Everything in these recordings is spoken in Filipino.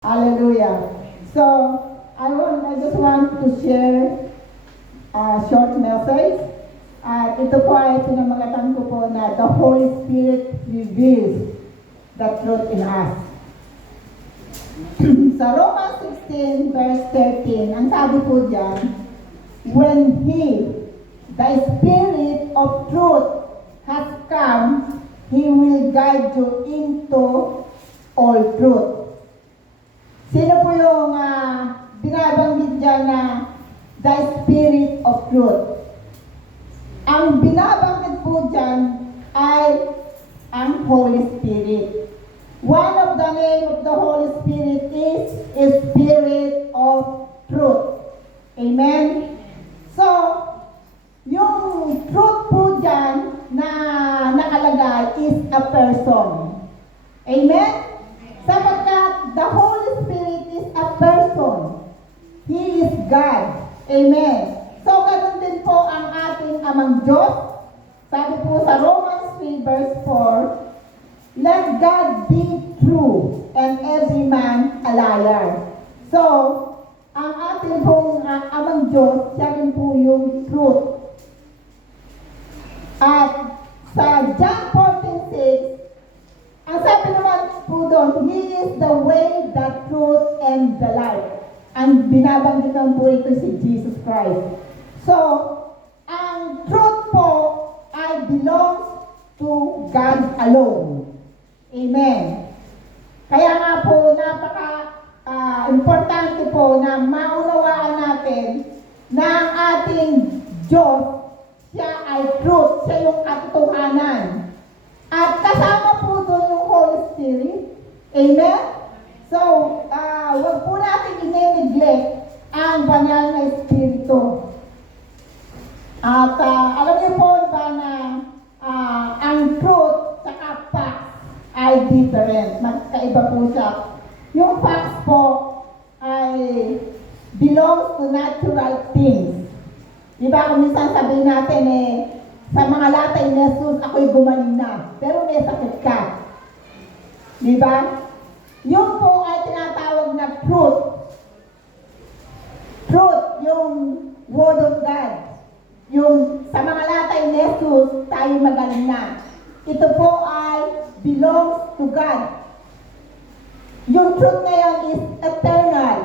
Hallelujah. So, I just want to share a short message. At ito po ay pinamagatan ko po na the Holy Spirit reveals the truth in us. Sa Romans 16 verse 13, ang sabi po dyan, when the Spirit of truth has come, He will guide you into all truth. Sino po yung binabanggit dyan na the Spirit of Truth? Ang binabanggit po dyan ay ang Holy Spirit. One of the name of the Holy Spirit is Spirit of Truth. Amen? So, yung truth po dyan na nakalagay is a person. Amen? Sapagkat the Holy Spirit is a person. He is God. Amen. So, ganun din po ang ating Amang Diyos. Sabi po sa Romans 3 verse 4, let God be true and every man a liar. So, ang ating pong Amang Diyos, siya rin po yung truth. At sa John 14:6, ang sabi naman po doon, He is the way, the truth, and the life. Ang binabanggit naman po ito si Jesus Christ. So, ang truth po ay belongs to God alone. Amen. Kaya nga po, importante po na maunawaan natin na ang ating Diyos, siya ay truth, siya yung katotohanan. At kasama po doon yung Holy Spirit. Amen? So, wag po natin i-neglect ang banal na Espiritu. At alam niyo po ba na ang truth sa facts ay different. Magkaiba po siya. Yung facts po ay belongs to natural things. Diba kung minsan sabihin natin sa mga latay ni Jesus, ako'y gumaling na. Pero may sakit ka. Diba? Yung po ay tinatawag na truth. Truth, yung Word of God. Yung sa mga latay ni Jesus, tayo magaling na. Ito po ay belongs to God. Yung truth na yun is eternal.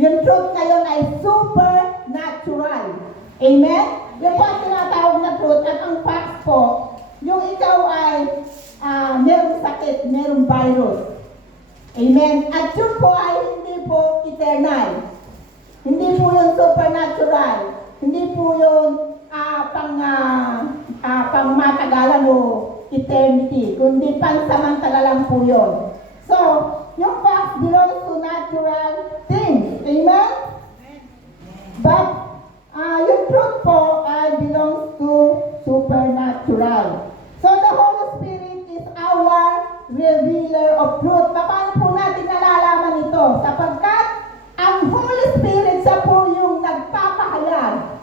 Yung truth na yun ay supernatural. Amen? Yung po ang tinatawag na truth at ang facts po, yung ikaw ay merong sakit, merong virus. Amen? At yun po ay hindi po eternal. Hindi po yung supernatural. Hindi po yung pang matagalan o eternity. Kundi pansamantala lang po yun. So, yung facts belongs to natural things. Amen? But, yung truth po ay belongs to supernatural. So, the Holy Spirit is our revealer of truth. Paano po natin nalalaman ito? Sapagkat ang Holy Spirit, siya po yung nagpapahayag.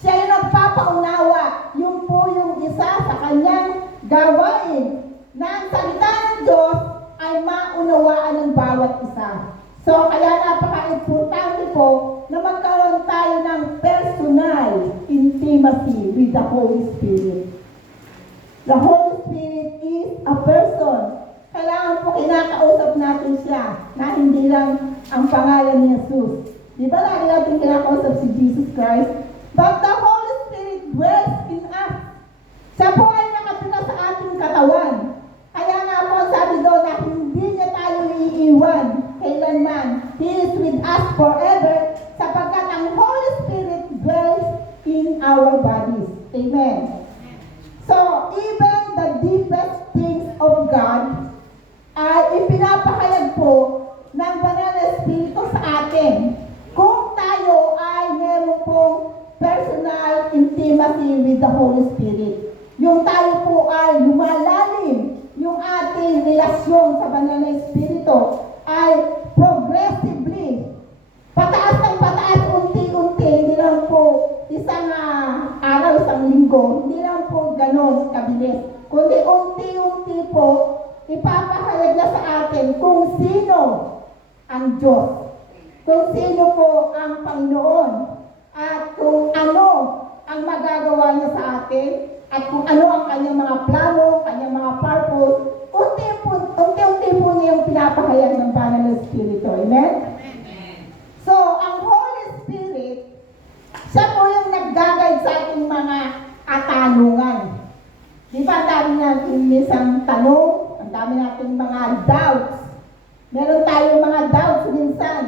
Siya yung nagpapaunawa. Yung po yung isa sa kanyang gawain na ang salita ng Diyos ay maunawaan ng bawat isa. So, kaya napaka-importante po na magkaroon tayo ng personal intimacy with the Holy Spirit. The Holy Spirit is a person. Kailangan po kinakausap natin siya na hindi lang ang pangalan ni Jesus. Di ba lagi natin kinakausap si Jesus Christ? But the Holy Spirit dwells in us. Siya po ay nakatira sa ating katawan. Kaya nga po sabi doon na hindi niya tayo iiwan kailanman. He is with us forever sapagkat ang Holy Spirit dwells in our bodies. Amen. So, even the deepest things of God ay ipinapahayag po ng banal na Espiritu sa atin kung tayo ay meron pong personal intimacy with the Holy Spirit. Yung tayo po ay lumalalim, yung ating relasyon sa banal na Espiritu ay progressively, pataas ng pataas, unti-unti, hindi lang po isang araw, isang linggo, hindi lang po ganon kabilis, kundi unti-unti po, ipapahayag na sa atin kung sino ang Diyos. Kung sino po ang Panginoon at kung ano ang magagawa niya sa atin at kung ano ang kanyang mga plano, kanyang mga purpose, unti-unti po niya yung pinapahayag ng Banal na Espiritu. Amen? So, ang Holy Spirit, siya po yung nag-guide sa ating mga katanungan. Di ba, ang dami natin isang tanong, ang dami natin mga doubts. Meron tayong mga doubts minsan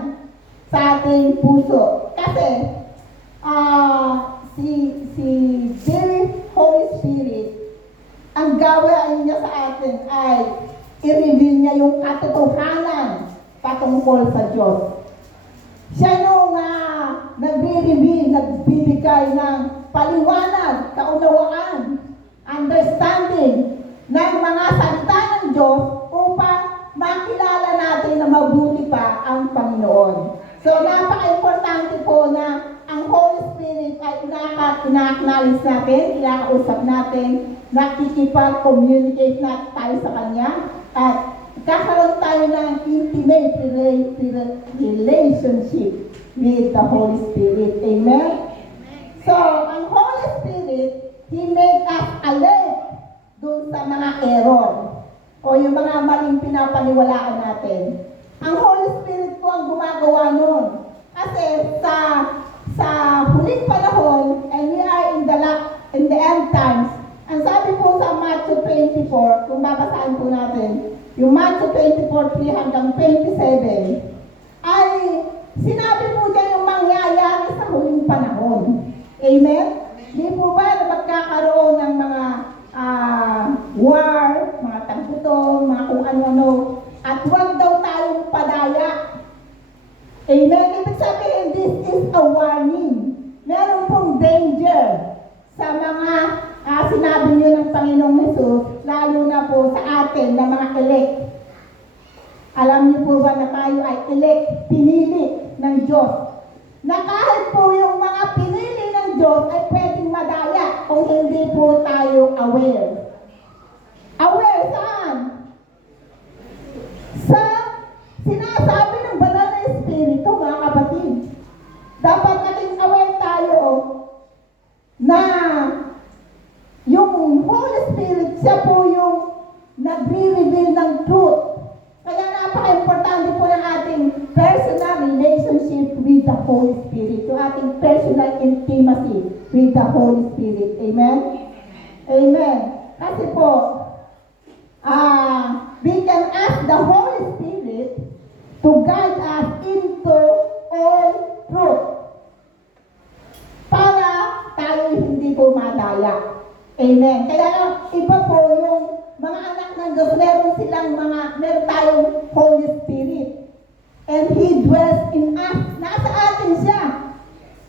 sa ating puso. Kasi, si Holy Spirit, ang gawain niya sa atin ay i-reveal niya yung katotohanan patungkol sa Diyos. Siya yung nagre-reveal, nagbibigay ng paliwanag, kaunawaan, understanding ng mga salita ng Diyos upang makilala natin na mabuti pa ang Panginoon. So, napaka-importante po na ang Holy Spirit ay ina-acknowledge natin, kinakausap natin, nakikipag-communicate na tayo sa Kanya, at kakaroon tayo ng intimate relationship with the Holy Spirit. Amen? So, ang Holy Spirit, He made us alert dun sa mga error o yung mga maling pinapaniwalaan natin. Ang Holy Spirit po ang gumagawa nun. Kasi sa huling panahon, and we are in the end times, ang sabi po sa Matthew 24, kung babasahin po natin, yung Matthew 24, 3 hanggang 27, ay sinabi po dyan yung mangyayari sa huling panahon. Amen? Di po ba na magkakaroon ng mga war, mga tagputong, mga kung ano-ano, at huwag daw tayong padaya. Amen? Ibig sabihin, this is a warning. Meron pong danger sa mga sinabi niyo ng Panginoong Hesus, lalo na po sa atin na mga elect. Alam niyo po ba na tayo ay elect, pinili ng Diyos? Na kahit po yung mga pinili ng Diyos ay pwedeng madaya kung hindi po tayo aware. Aware saan? Sa sinasabi ng Banal na Espiritu, mga kapatid. Dapat nating aware tayo na yung Holy Spirit, siya po yung nagre-reveal ng truth. Kaya napaka-importante po ng ating personal relationship with the Holy Spirit, yung ating personal intimacy with the Holy Spirit. Amen? Amen. Kasi po, we can ask the Holy Spirit to guide us into all truth para tayo hindi po madaya. Amen. Kaya iba po yung mga anak ng Diyos, meron tayong Holy Spirit. And He dwells in us. Nasa atin siya.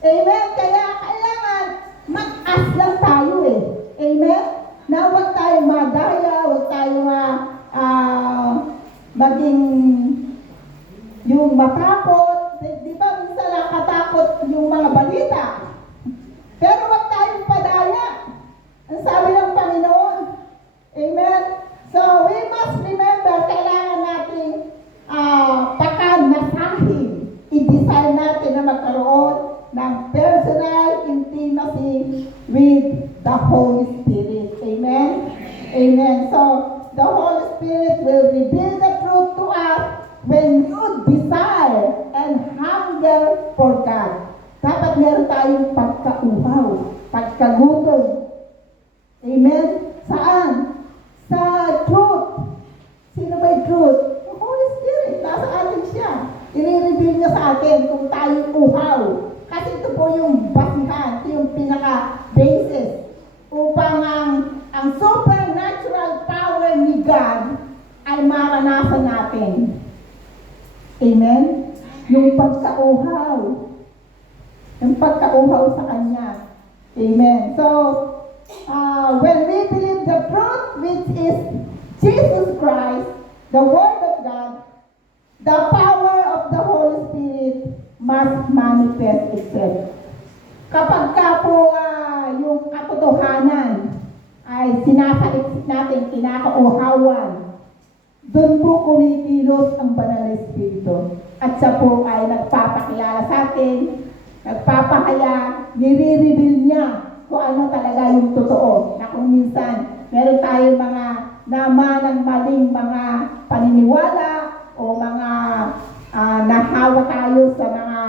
Amen. Kaya kailangan mag-ask lang tayo eh. Amen. Na huwag tayo madaya, huwag tayo maging yung matakot. Di ba minsan nakatakot yung mga balita? Pero huwag tayong padaya. Ang sabi ng Panginoon. Amen? So, we must remember, kailangan natin pakanasahin. I-desire natin na magkaroon ng personal intimacy with the Holy Spirit. Amen? Amen. So, the Holy Spirit will reveal the truth to us when you desire and hunger for God. Dapat meron tayong pagkauhaw, pagkagutom. Amen? Saan? Sa truth. Sino ba yung truth? The Holy Spirit. Nasa atin siya. I-reveal niya sa atin kung tayo uhaw. Kasi ito po yung basihan, ito yung pinaka-basis upang ang supernatural power ni God ay maranasan natin. Amen? Yung pagkauhaw. Yung pagkauhaw sa Kanya. Amen. So, when we believe the truth, which is Jesus Christ, the Word of God, the power of the Holy Spirit must manifest itself. Kapag ka po yung katotohanan ay sinasaliksik natin, kinakauhawan, doon po kumikilos ang Banal na Espiritu. At siya po ay nagpapakilala sa atin, nagpapahayag, nire-reveal niya kung ano talaga yung totoo. Na kung minsan, meron tayong mga naman ng maling mga paniniwala o mga nahawa tayo sa mga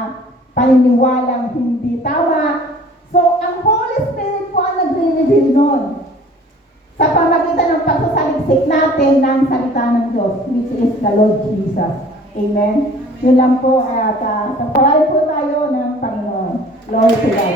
paniniwalang hindi tama. So, ang Holy Spirit po ang nagre-reveal nun sa pamagitan ng pagsasaliksik natin ng salita ng Diyos, which is the Lord Jesus. Amen? Yun lang po, at pagpalain po tayo ng Panginoon. Glory to God.